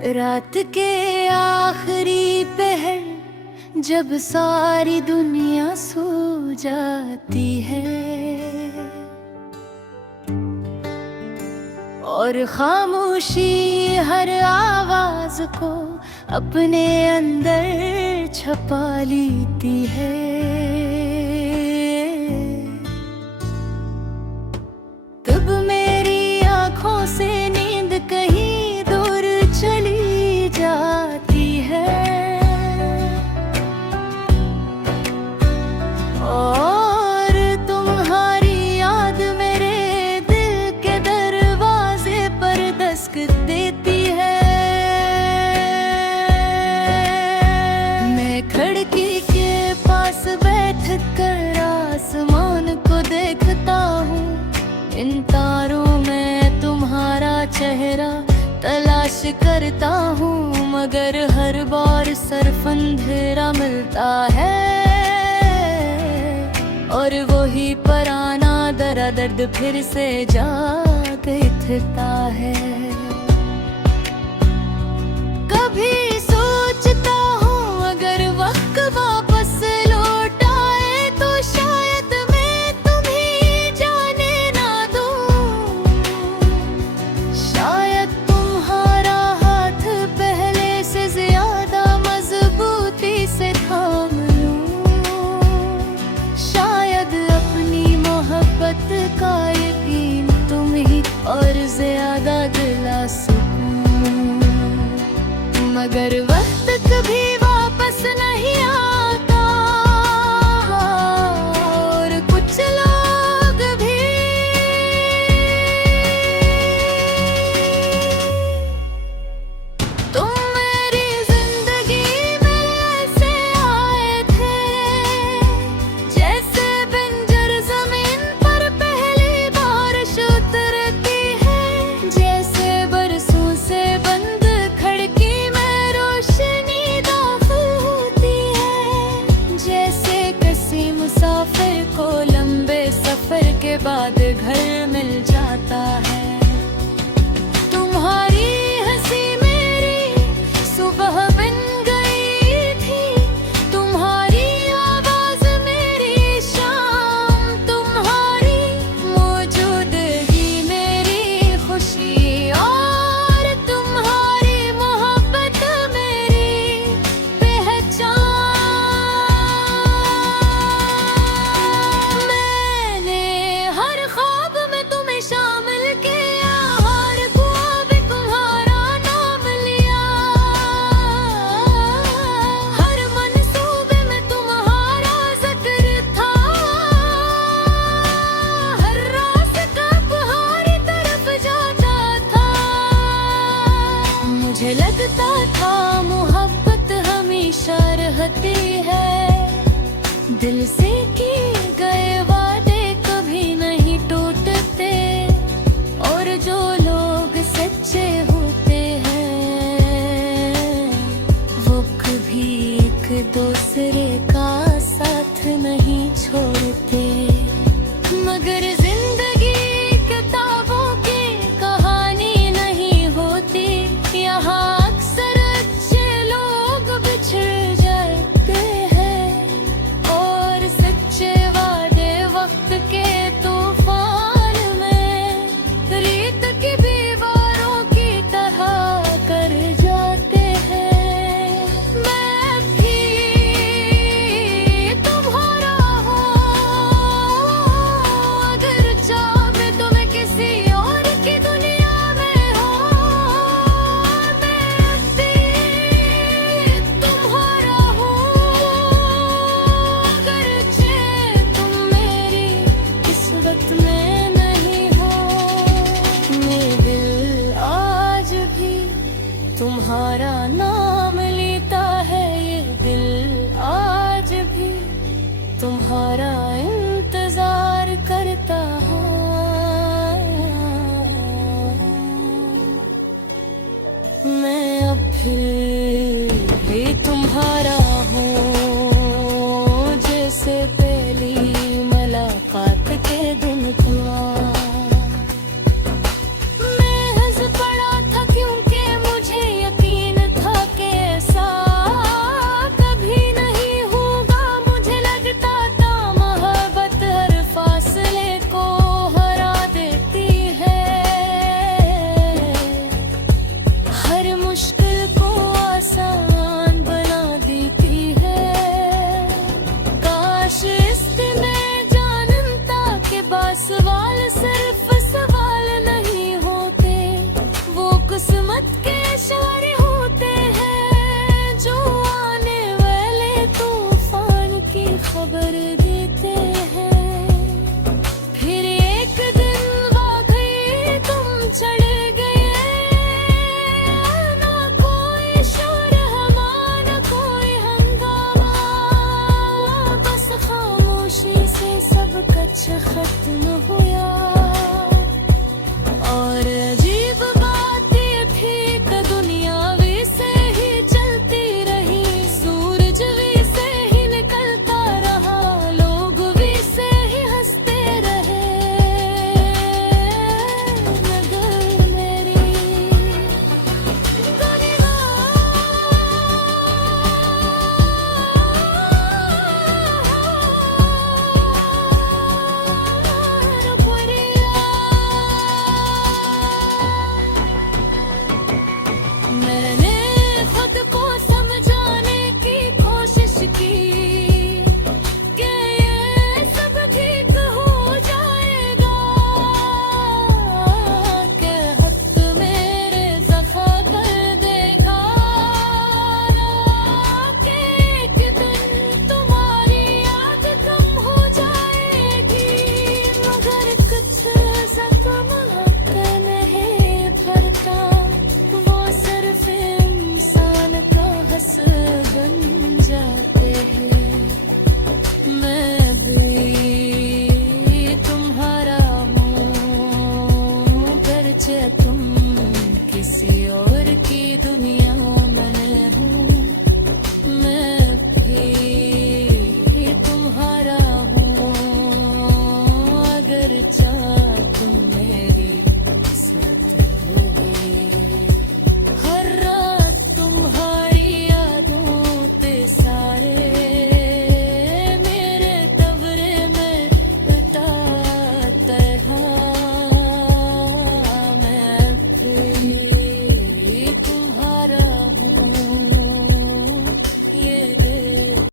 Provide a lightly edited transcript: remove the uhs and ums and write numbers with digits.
रात के आखिरी पहर जब सारी दुनिया सो जाती है और खामोशी हर आवाज को अपने अंदर छुपा लेती है। तब मेरी आंखों से नींद कहीं दूर चली जाती है और तुम्हारी याद मेरे दिल के दरवाजे पर दस्तक देती है। मैं खिड़की के पास बैठकर आसमान को देखता हूँ, इन तारों में तुम्हारा चेहरा तलाश करता हूँ, मगर हर बार सिर्फ अंधेरा मिलता है और वही पुराना दर्द फिर से जाग उठता है। कभी सोचता हूँ अगर वक्त वापस लौट आए तो शायद मैं तुम्हें जाने ना दूँ, शायद तुम्हारा हाथ पहले से ज्यादा मजबूती से थाम लूँ, शायद अपनी मोहब्बत का यकीन तुम्हें और ज्यादा दिला सकूँ, मगर वक्त कभी वापस नहीं आता और कुछ लोग भी तुम मेरी जिंदगी में ऐसे आए थे जैसे बंजर जमीन पर पहली बारिश उतरती है, जैसे बरसों से बंद खिड़की में रोशनी दाखिल होती है, जैसे किसी मुसाफिर को लंबे सफर के बाद घर मिल जाता है। तुम्हारी हंसी मेरी सुबह बन गई थी, तुम्हारी आवाज मेरी शाम, तुम्हारी मौजूदगी मेरी खुशी और तुम्हारी मोहब्बत मेरी पहचान। मैंने हर ख्वाब में तुम्हें शामिल किया, हर ख्वाब तुम्हारा नाम लिया, हर मंसूबे में तुम्हारा जिक्र था, हर रास्ता तुम्हारी तरफ जाता था। मुझे लगता था मोहब्बत हमेशा रहती है, दिल से किए गए वादे कभी नहीं टूटते और जो लोग सच्चे होते हैं वो कभी एक दूसरे का साथ नहीं छोड़ते, मगर